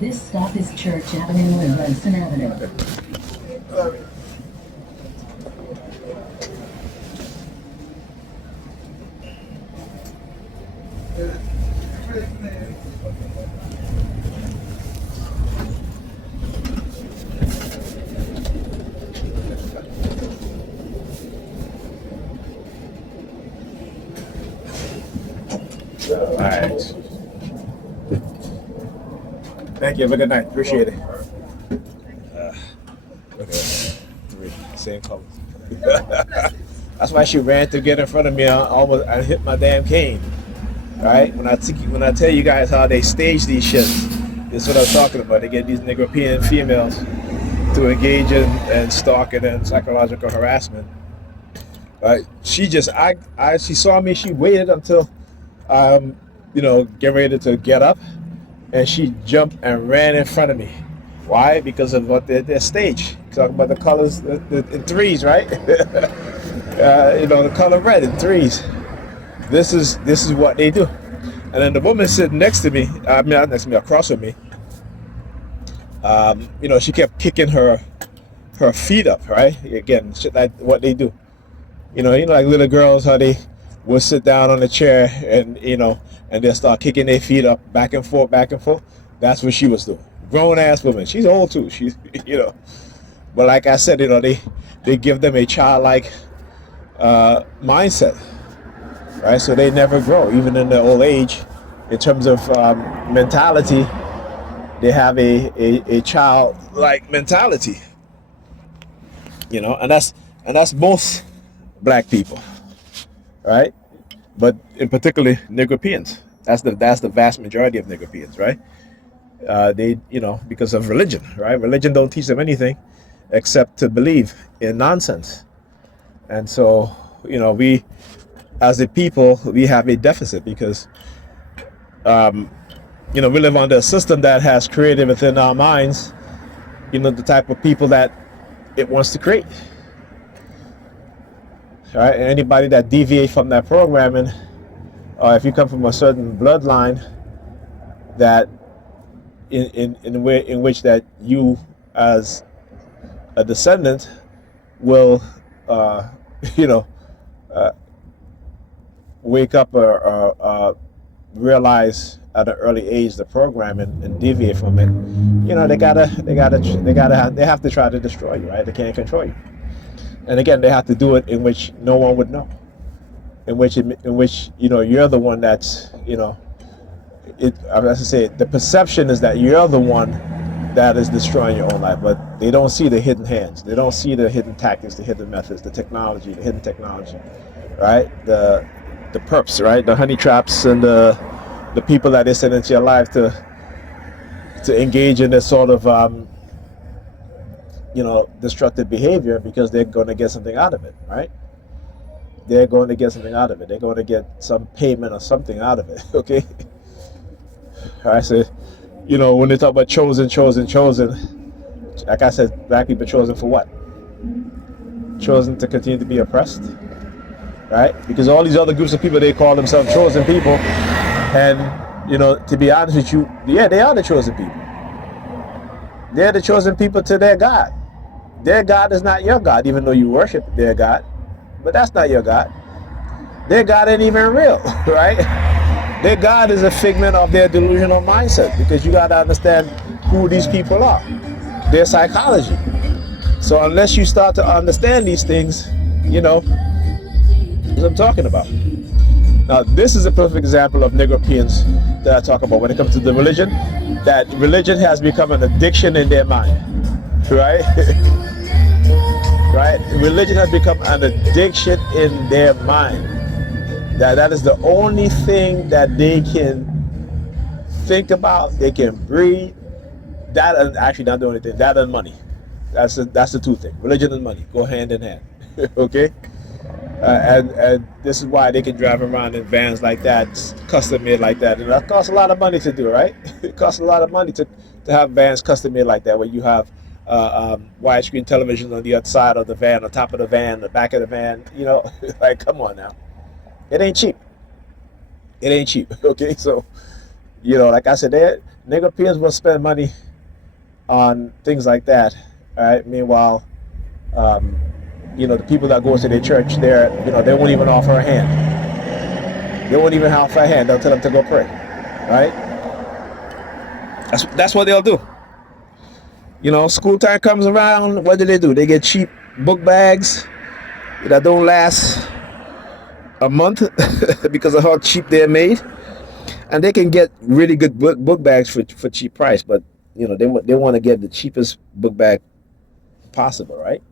This stop is Church Avenue and Benson Avenue. All right. Thank you. Have a good night. Appreciate it. Okay. Three. Same colors. That's why she ran to get in front of me. I hit my damn cane. Right? When I tell you guys how they stage these shits, this is what I'm talking about. They get these European females to engage in stalking and psychological harassment. Right? She saw me. She waited until get ready to get up, and she jumped and ran in front of me. Why? Because of what their stage. Talking about the colors in threes, right? The color red in threes. This is what they do. And then the woman sitting next to me, not next to me, across from me, she kept kicking her feet up, right? Again, shit like what they do. Like little girls, how they will sit down on a chair and they'll start kicking their feet up back and forth. That's what she was doing. Grown ass woman. She's old too. She's but like I said, they give them a childlike mindset, right? So they never grow, even in their old age. In terms of mentality, they have a childlike mentality, and that's most black people, right? But in particular, Negropeans. That's the vast majority of Negropeans, right? They, because of religion, right? Religion don't teach them anything except to believe in nonsense. And so, we, as a people, we have a deficit because, we live under a system that has created within our minds, the type of people that it wants to create. All right, and anybody that deviates from that programming, or if you come from a certain bloodline, that in which that you as a descendant will, wake up or realize at an early age the programming and deviate from it. They have to try to destroy you, right? They can't control you. And again, they have to do it in which no one would know. In which you're the one that's the perception is that you're the one that is destroying your own life, but they don't see the hidden hands. They don't see the hidden tactics, the hidden methods, the hidden technology, right? The perps, right? The honey traps and the people that they send into your life to engage in this sort of destructive behavior, because they're going to get something out of it, right? They're going to get something out of it. They're going to get some payment or something out of it, okay? All right, so, when they talk about chosen, like I said, black people chosen for what? Chosen to continue to be oppressed, right? Because all these other groups of people, they call themselves chosen people. And, to be honest with you, yeah, they are the chosen people. They're the chosen people to their God. Their God is not your God, even though you worship their God. But that's not your God. Their God ain't even real, right? Their God is a figment of their delusional mindset, because you got to understand who these people are, their psychology. So unless you start to understand these things, that's what I'm talking about. Now, this is a perfect example of Negropeans that I talk about when it comes to the religion, that religion has become an addiction in their mind, right? Right? Religion has become an addiction in their mind. That is the only thing that they can think about, they can breathe. That is actually not the only thing. That and money. That's the two things. Religion and money go hand in hand. Okay? And this is why they can drive around in vans like that, custom made like that. And that costs a lot of money to do, right? It costs a lot of money to have vans custom made like that, where you have widescreen television on the other side of the van, on top of the van, the back of the van. Like, come on now. It ain't cheap. Okay? So, You know, like I said, nigger peers will spend money on things like that. All right. Meanwhile, um, you know, the people that go to their church, they won't even offer a hand. They won't even offer a hand. They'll tell them to go pray. Right. That's what they'll do. You know, school time comes around. What do? They get cheap book bags that don't last a month because of how cheap they're made, and they can get really good book bags for cheap price. But you know, they want to get the cheapest book bag possible, right?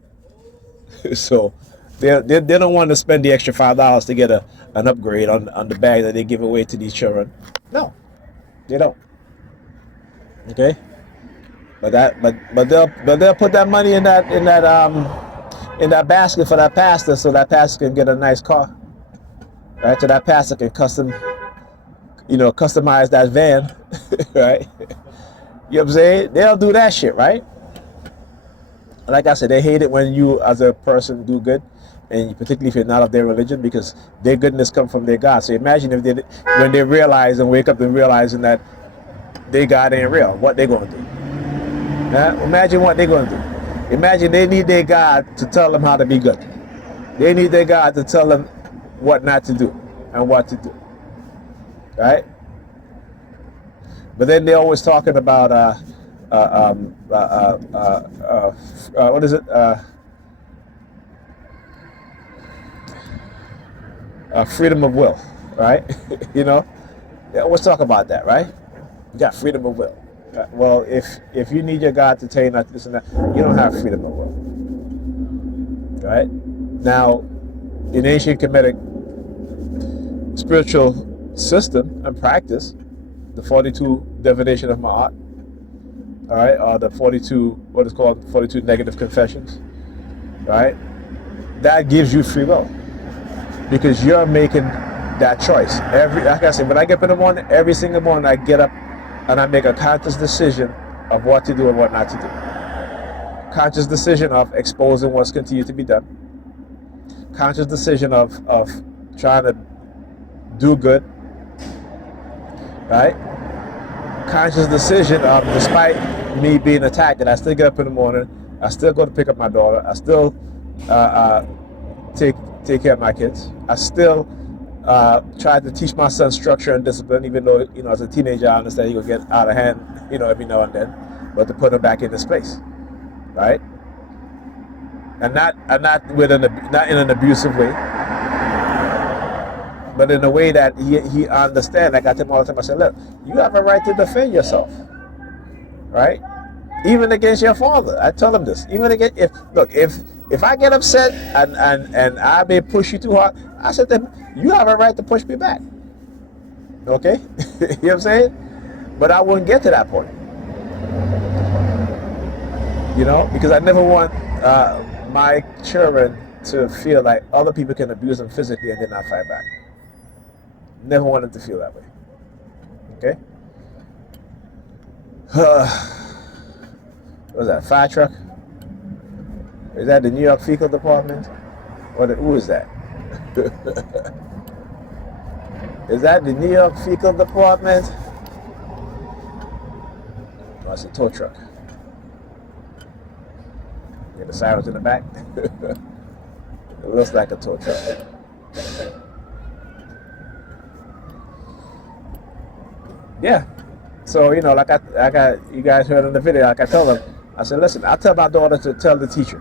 So they don't want to spend the extra $5 to get an upgrade on the bag that they give away to these children. No, they don't. Okay, but they'll put that money in that basket for that pastor, so that pastor can get a nice car, right? So that pastor can customize that van, right? You know what I'm saying? They'll do that shit, right? Like I said, they hate it when you, as a person, do good, and particularly if you're not of their religion, because their goodness comes from their God. So imagine if when they realize and wake up and realizing that their God ain't real, what they gonna do? Imagine what they're gonna do. Imagine they need their God to tell them how to be good. They need their God to tell them what not to do and what to do, right? But then they're always talking about what is it? Freedom of will, right? You know, they always talk about that, right? You got freedom of will. Well, if you need your God to tell you not to this and that, you don't have freedom of will, right? Now, in ancient Kemetic spiritual system and practice, the 42 divination of Ma'at, all right, or the 42, what is called 42 negative confessions, right? That gives you free will because you're making that choice. Like I said, when I get up in the morning, every single morning I get up and I make a conscious decision of what to do and what not to do. Conscious decision of exposing what's continued to be done. Conscious decision of trying to do good, right? Conscious decision of, despite me being attacked, that I still get up in the morning, I still go to pick up my daughter, I still take care of my kids, I still try to teach my son structure and discipline, even though, you know, as a teenager, I understand he will get out of hand, you know, every now and then, but to put him back in his place, right? And not in an abusive way, but in a way that he understands. Like I tell him all the time, I said, look, you have a right to defend yourself, right? Even against your father. I tell him this. Even against, if I get upset and I may push you too hard, I said to him, you have a right to push me back. Okay? You know what I'm saying? But I wouldn't get to that point. You know, because I never want my children to feel like other people can abuse them physically and then not fight back. Never want them to feel that way. Okay? What was that, fire truck? Is that the New York Fecal Department? Who is that? Is that the New York Fecal Department? Oh, it's a tow truck. Yeah, the sirens in the back. It looks like a tow truck. Yeah. So, you know, like you guys heard in the video, like I tell them, I said, listen, I tell my daughter to tell the teacher.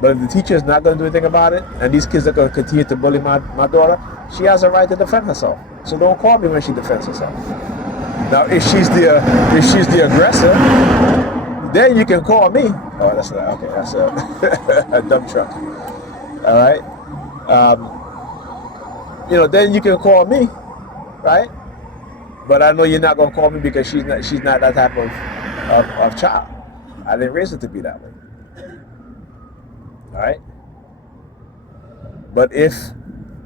But if the teacher is not going to do anything about it, and these kids are going to continue to bully my daughter, she has a right to defend herself. So don't call me when she defends herself. Now, if she's the aggressor, then you can call me. Oh, that's not, okay. That's a dump truck. All right. You know, then you can call me, right? But I know you're not gonna call me because she's not that type of child. I didn't raise her to be that way. All right. But if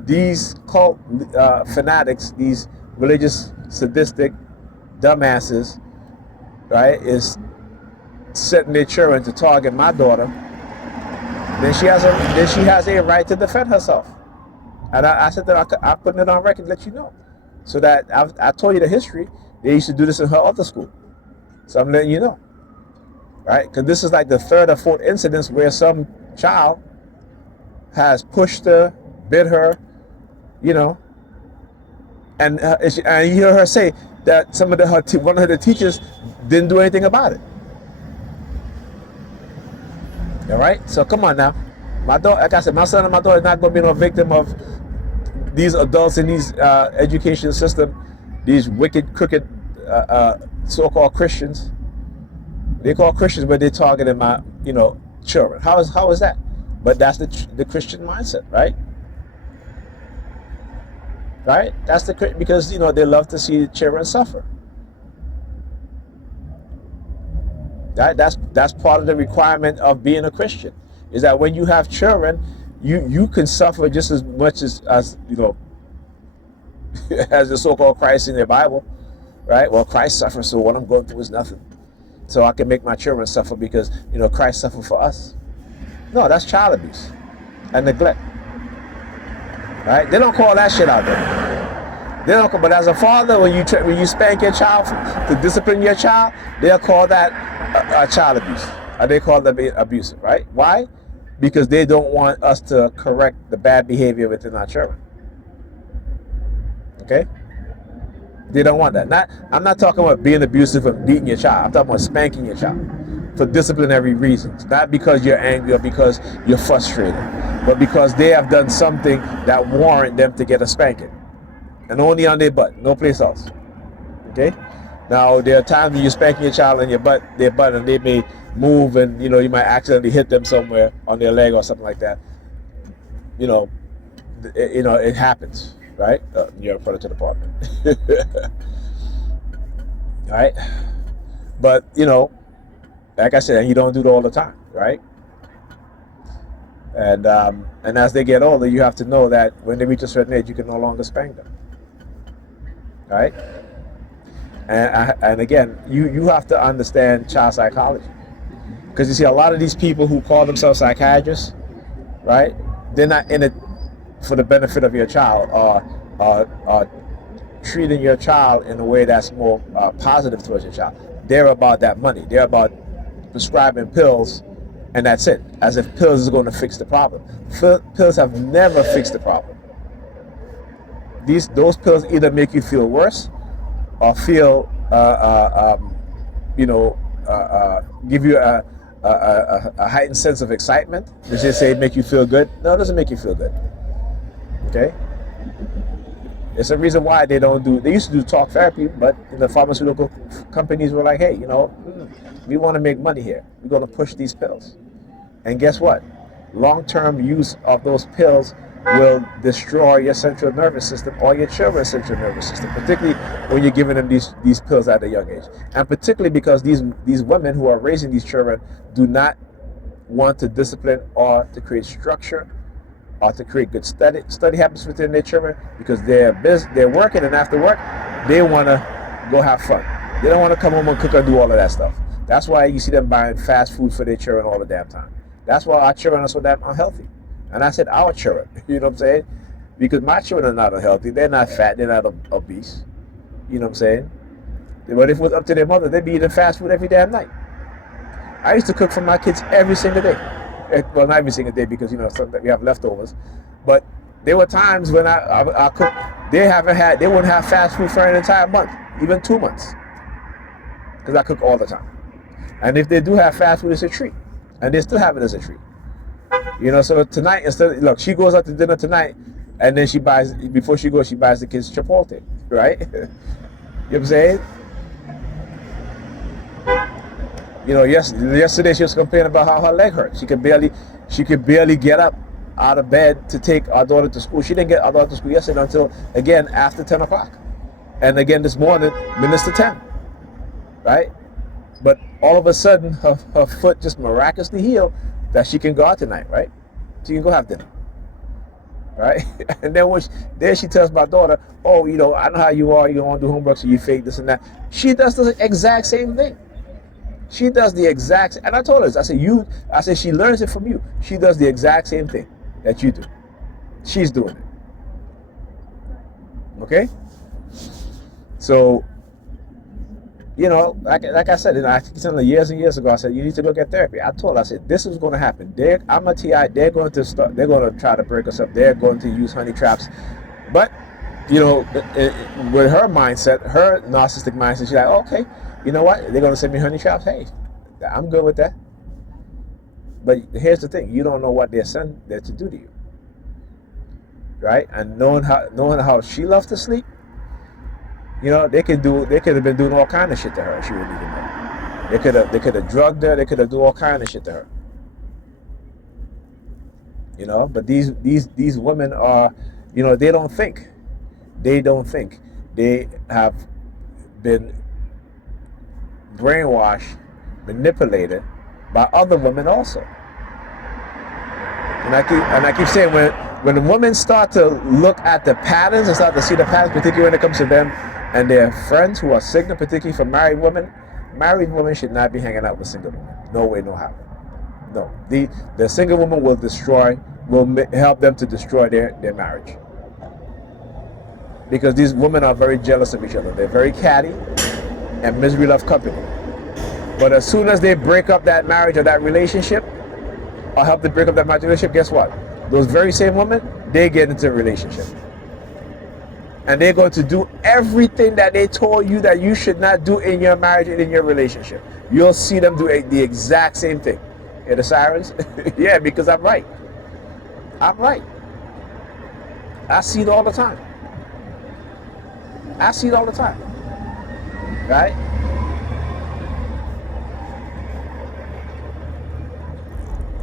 these cult fanatics, these religious sadistic dumbasses, right, is setting their children to target my daughter, then she has a right to defend herself. And I said that I'm putting it on record to let you know. So that I told you the history. They used to do this in her other school. So I'm letting you know, right? Because this is like the third or fourth incidence where some child has pushed her, bit her, you know, and you hear her say that some of one of the teachers didn't do anything about it. All right, so come on now, my daughter, like I said, my son and my daughter is not going to be no victim of these adults in these education system, these wicked, crooked, so-called Christians. They call Christians, but they're targeting my, children. How is that? But that's the Christian mindset, right? Right? That's because they love to see children suffer. Right? That's part of the requirement of being a Christian, is that when you have children, you can suffer just as much as as the so-called Christ in the Bible, right? Well, Christ suffered, so what I'm going through is nothing. So I can make my children suffer because Christ suffered for us. No, that's child abuse and neglect. Right? They don't call that shit out there. They don't. But as a father, when you spank your child to discipline your child, they'll call that child abuse. Or they call that being abusive, right? Why? Because they don't want us to correct the bad behavior within our children. Okay? They don't want that. I'm not talking about being abusive and beating your child. I'm talking about spanking your child for disciplinary reasons. Not because you're angry or because you're frustrated, but because they have done something that warrant them to get a spanking. And only on their butt, no place else. Okay? Now, there are times when you're spanking your child on their butt, and they may move and, you might accidentally hit them somewhere on their leg or something like that. It happens. Right? You're a predator department. Right? But, like I said, you don't do it all the time, right? And as they get older, you have to know that when they reach a certain age, you can no longer spank them. Right? And again, you have to understand child psychology. Because you see, a lot of these people who call themselves psychiatrists, right? They're not in it for the benefit of your child, or treating your child in a way that's more positive towards your child. They're about that money. They're about prescribing pills, and that's it. As if pills is going to fix the problem. Pills have never fixed the problem. Those pills either make you feel worse, or feel, give you a heightened sense of excitement. They just say make you feel good. No, it doesn't make you feel good. Okay? It's a reason why they used to do talk therapy, but the pharmaceutical companies were like, hey, we want to make money here. We're going to push these pills. And guess what? Long-term use of those pills will destroy your central nervous system or your children's central nervous system, particularly when you're giving them these pills at a young age. And particularly because these women who are raising these children do not want to discipline or to create structure or to create good study habits within their children, because they're working, and after work they want to go have fun. They don't want to come home and cook and do all of that stuff. That's why you see them buying fast food for their children all the damn time. That's why our children are so damn unhealthy. And I said our children, you know what I'm saying? Because my children are not unhealthy. They're not fat. They're not obese. You know what I'm saying? But if it was up to their mother, they'd be eating fast food every damn night. I used to cook for my kids every single day. Well, not every single day, because sometimes we have leftovers. But there were times when I cooked, they wouldn't have fast food for an entire month, even 2 months, because I cook all the time. And if they do have fast food, it's a treat, and they still have it as a treat. So tonight, look, she goes out to dinner tonight, and then before she goes, she buys the kids Chipotle, right? You know what I'm saying? Yesterday she was complaining about how her leg hurt. She could barely get up out of bed to take our daughter to school. She didn't get our daughter to school yesterday until, again, after 10 o'clock. And again this morning, minutes to 10. Right? But all of a sudden, her foot just miraculously healed that she can go out tonight, right? She can go have dinner. Right? And then she tells my daughter, oh, I know how you are. You don't want to do homework, so you fake this and that. She does the exact same thing. She does the exact, and I told her this. I said she learns it from you. She does the exact same thing that you do. She's doing it. Okay? So You know, like I said, I think years and years ago, I said you need to look at therapy. I told her, I said this is going to happen. I'm a TI. They're going to start. They're going to try to break us up. They're going to use honey traps. But you know, with her mindset, her narcissistic mindset, she's like, okay, you know what? They're going to send me honey traps. Hey, I'm good with that. But here's the thing: you don't know what they're sent there to do to you, right? And knowing how she loves to sleep. You know, they could have been doing all kind of shit to her. She wouldn't even know. They could have drugged her. They could have done all kind of shit to her. You know, but these women are, you know, they don't think. They don't think. They have been brainwashed, manipulated by other women also. And I keep saying when the women start to look at the patterns and start to see the patterns, particularly when it comes to them and their friends who are single, particularly for married women should not be hanging out with single women. No way, no how. No. The single woman will help them to destroy their marriage. Because these women are very jealous of each other. They're very catty, and misery loves company. But as soon as they break up that marriage or that relationship, or help to break up that marriage relationship, guess what? Those very same women, they get into a relationship. And they're going to do everything that they told you that you should not do in your marriage and in your relationship. You'll see them do the exact same thing. Hear the sirens? Yeah, because I'm right. I'm right. I see it all the time. I see it all the time. Right?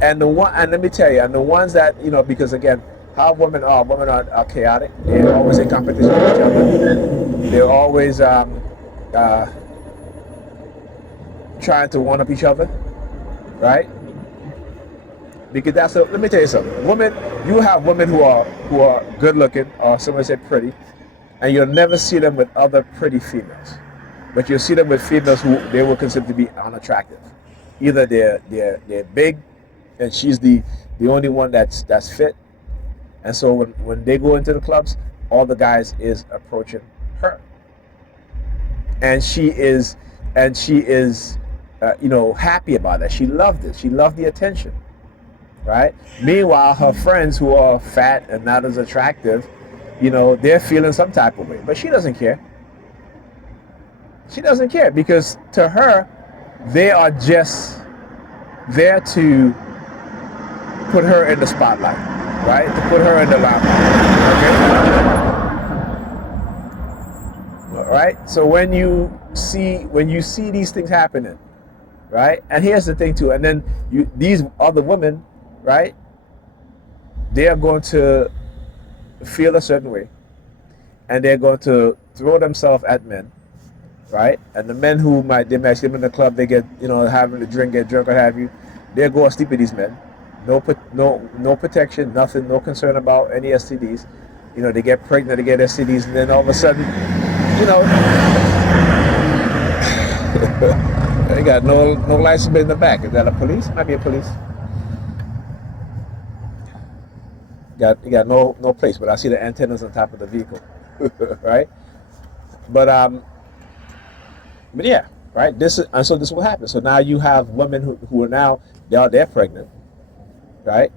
And let me tell you, and the ones that, you know, because again, how women are chaotic. They're always in competition with each other. They're always trying to one up each other, right? Because let me tell you something. You have women who are good looking, or someone said pretty, and you'll never see them with other pretty females. But you'll see them with females who they will consider to be unattractive. Either they're big, and she's the only one that's fit. And so when they go into the clubs, all the guys is approaching her, and she is you know, happy about that. She loved it. She loved the attention, right? Meanwhile, her friends who are fat and not as attractive, you know, they're feeling some type of way, but she doesn't care. She doesn't care because to her, they are just there to put her in the spotlight, right? To put her in the limelight. Okay. All right. So when you see these things happening, right? And here's the thing too. And then these other women, right? They are going to feel a certain way, and they're going to throw themselves at men, right? And the men who they might sleep in the club, they get, you know, having a drink, get drunk, or have you, they'll go and sleep with these men. No protection, nothing, no concern about any STDs. You know, they get pregnant, they get STDs, and then all of a sudden, you know, they got no license plate in the back. Is that a police? Might be a police. You got no place, but I see the antennas on top of the vehicle, right? But yeah, right. So this will happen. So now you have women who are now they're pregnant, right?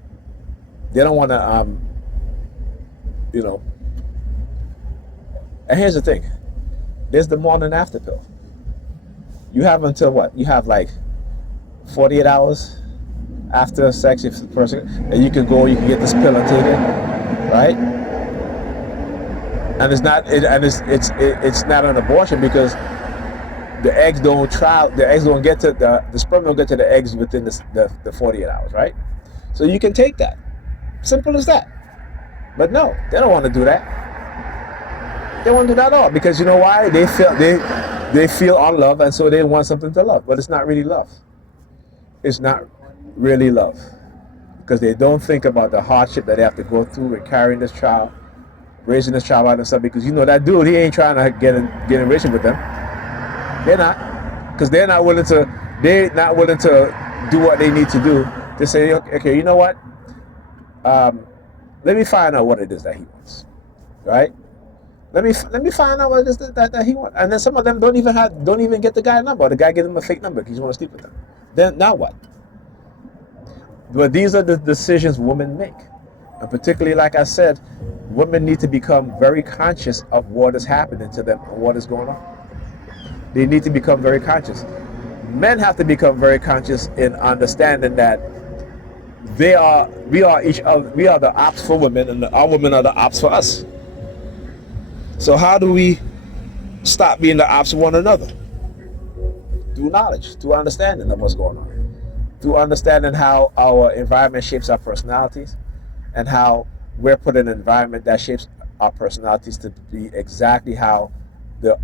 They don't want to you know. And here's the thing: there's the morning after pill. You have until what? You have like 48 hours after sex, if the person, and you can get this pill and take it, right? And it's not an abortion because the eggs don't get to the sperm don't get to the eggs within the 48 hours, right? So you can take that. Simple as that. But no, they don't want to do that. They won't do that at all because you know why? They feel unloved, and so they want something to love, but it's not really love. It's not really love because they don't think about the hardship that they have to go through with carrying this child, raising this child by themselves. Because you know that dude, he ain't trying to get in relationship with them. They're not, because they're not willing to do what they need to do to say, okay, you know what? Let me find out what it is that he wants, right? Let me find out what it is that he wants. And then some of them don't even get the guy number. Or the guy gives them a fake number because you want to sleep with them. Then now what? But these are the decisions women make. And particularly, like I said, women need to become very conscious of what is happening to them and what is going on. They need to become very conscious. Men have to become very conscious in understanding that we are each other. We are the ops for women, and our women are the ops for us. So how do we stop being the ops of one another? Through knowledge, through understanding of what's going on, through understanding how our environment shapes our personalities, and how we're put in an environment that shapes our personalities to be exactly how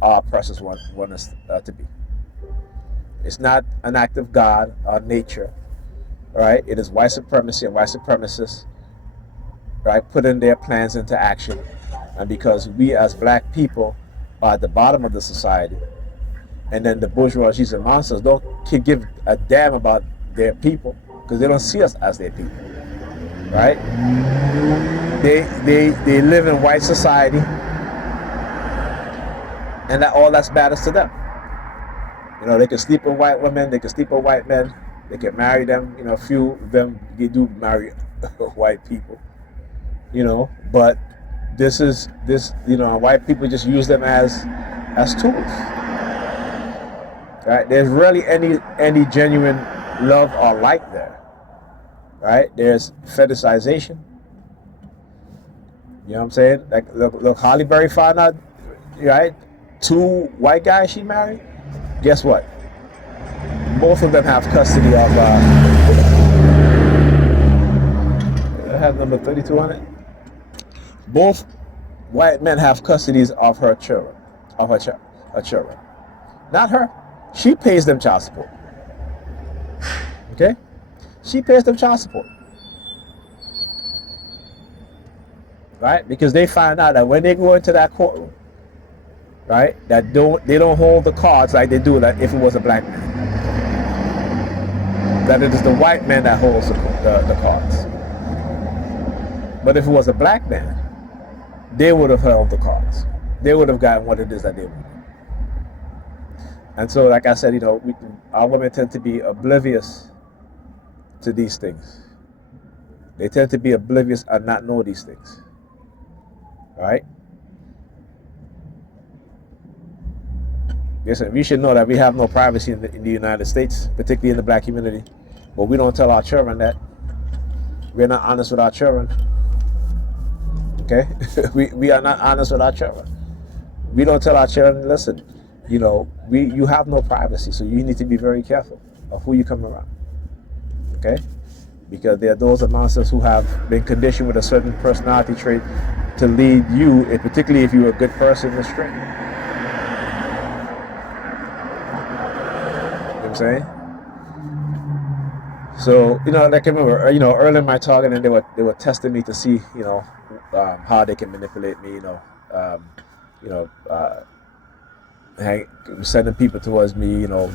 our oppressors want us to be. It's not an act of God or nature, right? It is white supremacy and white supremacists, right, putting their plans into action. And because we as black people are at the bottom of the society, and then the bourgeoisies and monsters don't give a damn about their people because they don't see us as their people, right? They live in white society, and all that's matters to them. You know, they can sleep with white women, they can sleep with white men, they can marry them. You know, a few of them do marry white people. You know, but this, you know, white people just use them as tools. Right? There's really any genuine love or like there. Right? There's fetishization. You know what I'm saying? Like, look, Holly Berry found out, right? 2 white guys she married. Guess what? Both of them have custody of. I have number 32 on it. Both white men have custodies of her children, her children. Not her. She pays them child support. Okay? She pays them child support. Right? Because they find out that when they go into that courtroom, right, that they don't hold the cards like they do like if it was a black man. That it is the white man that holds the cards. But if it was a black man, they would have held the cards. They would have gotten what it is that they wanted. And so, like I said, you know, our women tend to be oblivious to these things. They tend to be oblivious and not know these things. Right? Listen, we should know that we have no privacy in the United States, particularly in the black community. But we don't tell our children that. We're not honest with our children. Okay? we are not honest with our children. We don't tell our children, listen, you know, you have no privacy, so you need to be very careful of who you come around. Okay? Because there are those amongst us who have been conditioned with a certain personality trait to lead you, and particularly if you're a good person, astray. You know what I'm saying? So, you know, like I remember, you know, early in my talk, and then they were testing me to see, you know, how they can manipulate me, sending people towards me, you know,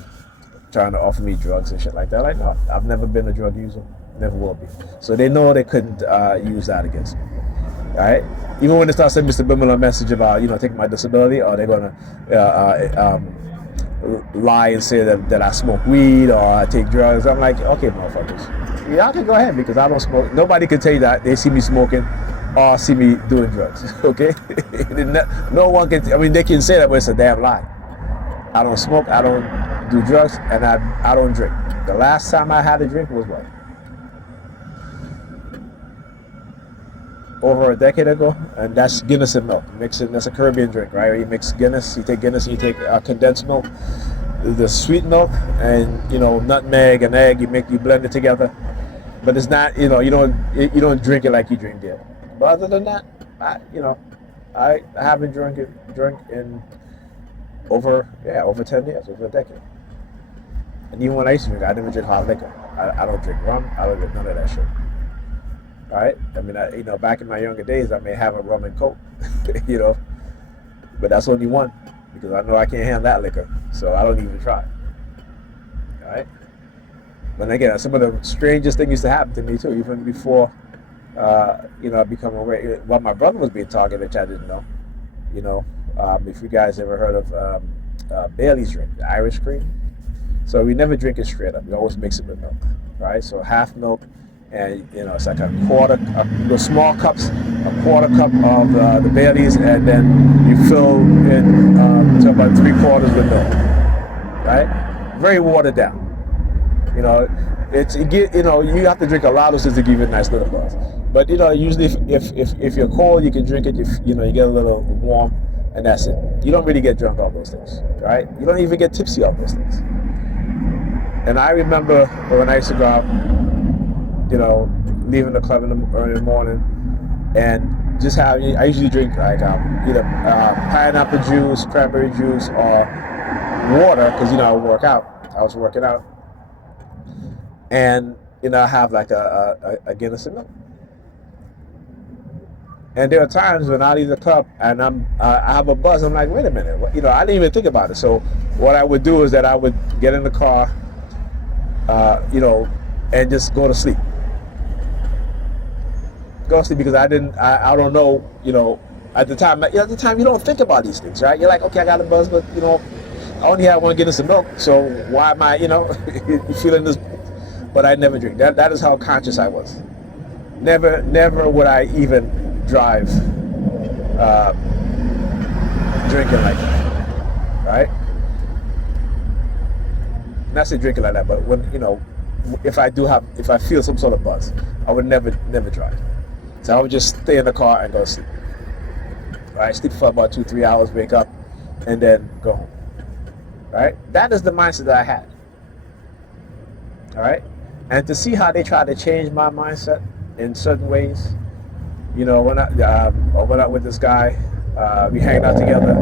trying to offer me drugs and shit like that. Like, no, I've never been a drug user, never will be. So they know they couldn't use that against me. Right? Even when they start sending me subliminal message about, you know, taking my disability, or they're gonna lie and say that I smoke weed or I take drugs, I'm like, okay, motherfuckers, y'all can go ahead because I don't smoke. Nobody can tell you that they see me smoking or see me doing drugs. Okay? No one can. I mean, they can say that, but it's a damn lie. I don't smoke, I don't do drugs, and I don't drink. The last time I had a drink was what? Over a decade ago, and that's Guinness and milk. That's a Caribbean drink, right? You mix Guinness, you take Guinness, and you take condensed milk, the sweet milk, and, you know, nutmeg and egg. You blend it together, but it's not, you know, you don't drink it like you drink beer. But other than that, I haven't drunk in over 10 years, over a decade. And even when I used to drink, I didn't drink hard liquor. I don't drink rum. I don't drink none of that shit. All right? I mean, you know, back in my younger days, I may have a rum and coke, you know, but that's only one because I know I can't handle that liquor, so I don't even try. All right? But again, some of the strangest things used to happen to me too, even before, you know, I become aware. While my brother was being targeted, which I didn't know. You know, if you guys ever heard of Bailey's drink, the Irish cream. So we never drink it straight up. We always mix it with milk, right? So half milk, and it's like a quarter, the small cups, a quarter cup of the Baileys, and then you fill it to about 3/4 with milk, right? Very watered down. You have to drink a lot of this to give you a nice little buzz. But usually if you're cold, you can drink it. You get a little warm, and that's it. You don't really get drunk off those things, right? You don't even get tipsy off those things. And I remember when I used to go out, leaving the club early in the morning, and just I usually drink like either pineapple juice, cranberry juice, or water, because I work out. I was working out, and I have like a Guinness of milk. And there are times when I leave the club and I have a buzz. I'm like, wait a minute, I didn't even think about it. So what I would do is that I would get in the car, and just go to sleep. Because I don't know, at the time you don't think about these things, right? You're like, okay, I got a buzz, but I only have one Guinness of milk, so why am I, feeling this? But I never drink. That is how conscious I was. Never would I even drive drinking like that, right? Not say drinking like that, but when if I feel some sort of buzz, I would never drive. So I would just stay in the car and go to sleep. Right? Sleep for about 2-3 hours, wake up, and then go home. Right? That is the mindset that I had. All right? And to see how they try to change my mindset in certain ways, when I went out with this guy, we hanged out together.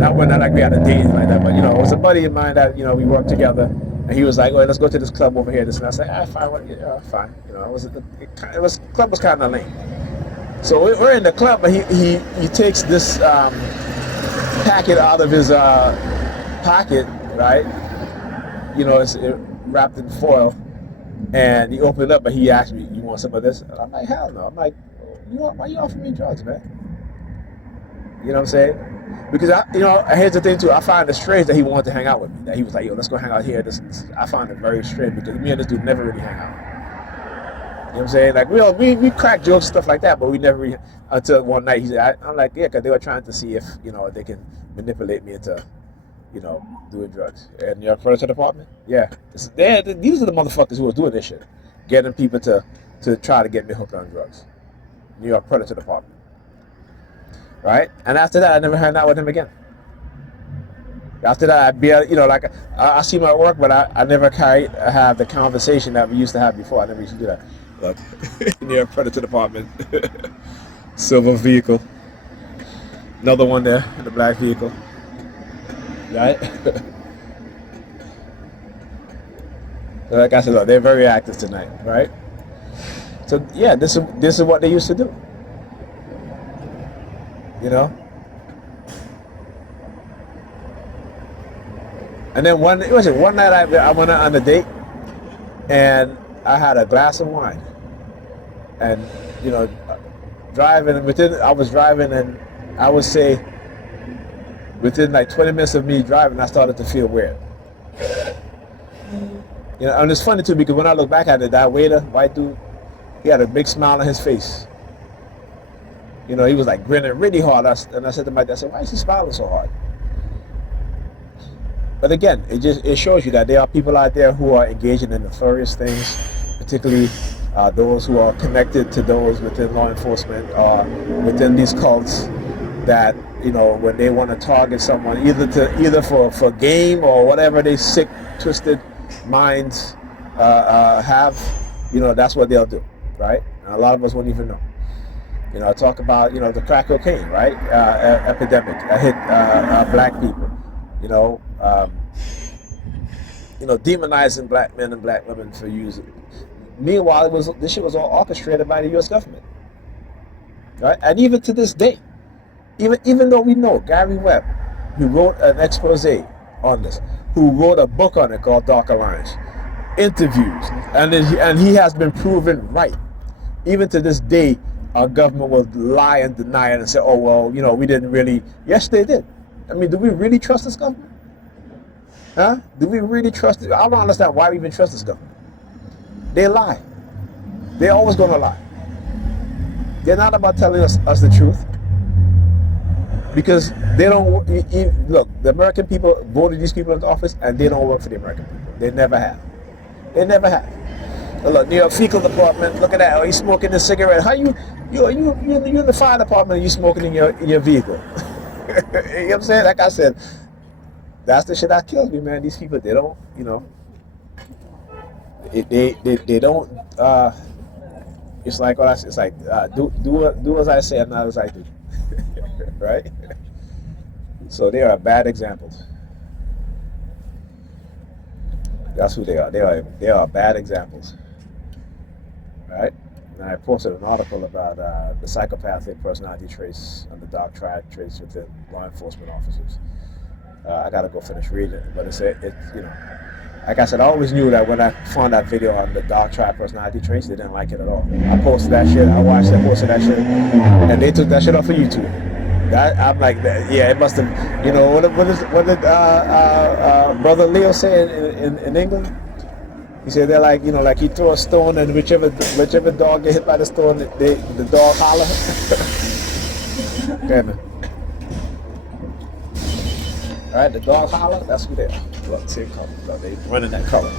Not like we had a date like that, but it was a buddy of mine that we worked together, and he was like, "Well, let's go to this club over here." This and I was like, fine, fine. Club was kind of lame. So we're in the club, but he takes this packet out of his pocket, right? It's wrapped in foil, and he opened it up, and he asked me, "You want some of this?" And I'm like, "Hell no!" I'm like, "Why you offering me drugs, man?" You know what I'm saying? Because here's the thing too. I find it strange that he wanted to hang out with me. That he was like, "Yo, let's go hang out here." I find it very strange because me and this dude never really hang out. You know what I'm saying? Like we crack jokes and stuff like that, but we never really, until one night he said, I'm like, yeah, because they were trying to see if they can manipulate me into doing drugs. And your Predator department? Yeah. These are the motherfuckers who are doing this shit. Getting people to try to get me hooked on drugs. New York Predator department. Right? And after that, I never hung out with him again. After that, I'd be, I see him at work, but I never have the conversation that we used to have before. I never used to do that. Look, New York Predator department. Silver vehicle. Another one there in the black vehicle. Right? So like I said, look, they're very active tonight, right? So yeah, this is what they used to do. And then one night I went on a date, and I had a glass of wine, and I was driving, and I would say within like 20 minutes of me driving, I started to feel weird. And it's funny too, because when I look back at it, that waiter, white dude, he had a big smile on his face. He was like grinning really hard. And I said to my dad, "Why is he smiling so hard?" But again, it shows you that there are people out there who are engaging in nefarious things, particularly those who are connected to those within law enforcement or within these cults, that when they want to target someone, either for game or whatever they sick, twisted minds have, that's what they'll do, right? And a lot of us won't even know. Talk about the crack cocaine, right? Epidemic hit black people. Demonizing black men and black women for using. Meanwhile, this shit was all orchestrated by the U.S. government, right? And even to this day, even though we know Gary Webb, who wrote an expose on this, who wrote a book on it called Darker Lines, interviews, and he has been proven right. Even to this day, our government will lie and deny it and say, oh, well, we didn't really. Yes, they did. I mean, do we really trust this government? Huh? Do we really trust it? I don't understand why we even trust this government. They lie. They're always going to lie. They're not about telling us the truth. Because they don't look. The American people voted these people into office, and they don't work for the American people. They never have. They never have. Look, New York Fecal Department. Look at that. Oh, he's smoking a cigarette. How you in the fire department and you smoking in your vehicle? You know what I'm saying? Like I said, that's the shit that kills me, man. These people, they don't, they don't. It's like what it's like. Do as I say and not as I do. Right? So they are bad examples. That's who they are. They are bad examples. Right? And I posted an article about the psychopathic personality traits and the dark triad traits within law enforcement officers. I gotta go finish reading it, but it's like I said, I always knew that when I found that video on the dark triad personality traits, they didn't like it at all. I posted that shit. I watched it, posted that shit, and they took that shit off of YouTube. I'm like, yeah, it must have. What did Brother Leo say in England? He said they're like, like you throw a stone and whichever dog get hit by the stone, the dog holler. Okay, man. All right, the dog holler. That's who they are. Look, same color. Look, they running that color.